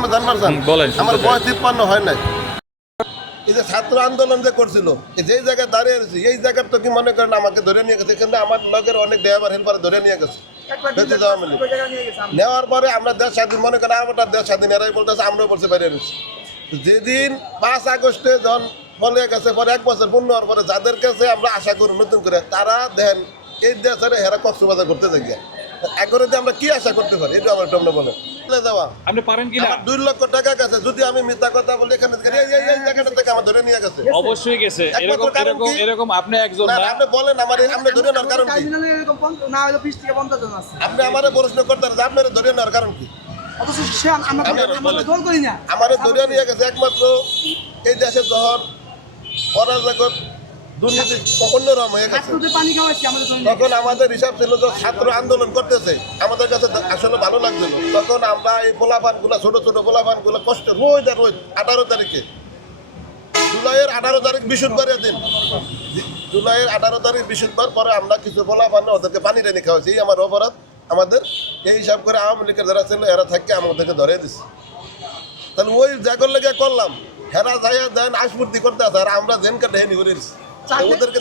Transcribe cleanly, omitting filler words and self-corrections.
আমার বয়স 53 হয় নাই। এই যে ছাত্র আন্দোলন যে করছিল, যেই জায়গায় দাঁড়িয়ে রয়েছে এই জায়গার তো কি মনে করেন আমাকে ধরে নিয়ে গেছে, এখানে আমার লগের অনেক ড্রাইভার হেল্পার ধরে নিয়ে গেছে। নেওয়ার পরে আমরা দেশ স্বাধীন মনে করেন, আমরা দেশ স্বাধীন, এরাই বলতেছে আমরাও বলছে বাইরে রয়েছি। যেদিন 5 আগস্টে যখন বলে গেছে, পরে 1 বছর পূর্ণ হওয়ার পরে যাদের কাছে আমরা আশা করি নতুন করে, তারা দেন এই দেশের হেরা কক্সবাজার করতে দেখে একবারে আমরা কি আশা করতে পারি, এটা আমার তোমরা বলে যাওয়া আপনি পারেন কি না? 2 লক্ষ টাকা গেছে, যদি আমি মিথ্যা কথা বলি এখানে এই জায়গাটা থেকে আমার ধরে নিয়ে গেছে। অবশ্যই গেছে। এরকম আপনি একজন না। আপনি বলেন আমার আপনি ধরে নেওয়ার কারণ কি? না হলো 20 থেকে 50 জন আছে। আপনি আমারে প্রশ্ন করতেন যে আপনারা ধরে নেওয়ার কারণ কি? অথচ সে আমরা দল করি না। আমারে ধরে নিয়ে গেছে একমাত্র এই দেশে যখন অরাজকতা দুর্নীতি অন্যরকম হয়ে গেছে, পানি খাওয়াচ্ছি আমাদের জন্য। তখন আমাদের হিসাব ছিল যে ছাত্র আন্দোলন করতেছে, আমাদের কাছে আসলে ভালো লাগছিল। তখন আমরা এই পোলাপানগুলো ছোট ছোট পোলাপানগুলো কষ্ট রোজ 18 তারিখে জুলাইয়ের 18 তারিখ বৃহস্পতিবারের দিন, জুলাইয়ের 18 তারিখ বৃহস্পতিবার পরে আমরা কিছু পোলাপান ওদেরকে পানি টানি খাওয়াইছি। এই আমার অপরাধ। আমাদের এই হিসাব করে আওয়ামী লীগের যারা ছিল এরা থাকতে আমাদেরকে ধরে দিচ্ছে। তাহলে ওই জায়গার লেগে করলাম, হেরা যাইয়া দেন আশমূর্তি করতে আছে, আর আমরা জেনকে ঢেনি করে দিচ্ছি। ওদেরকে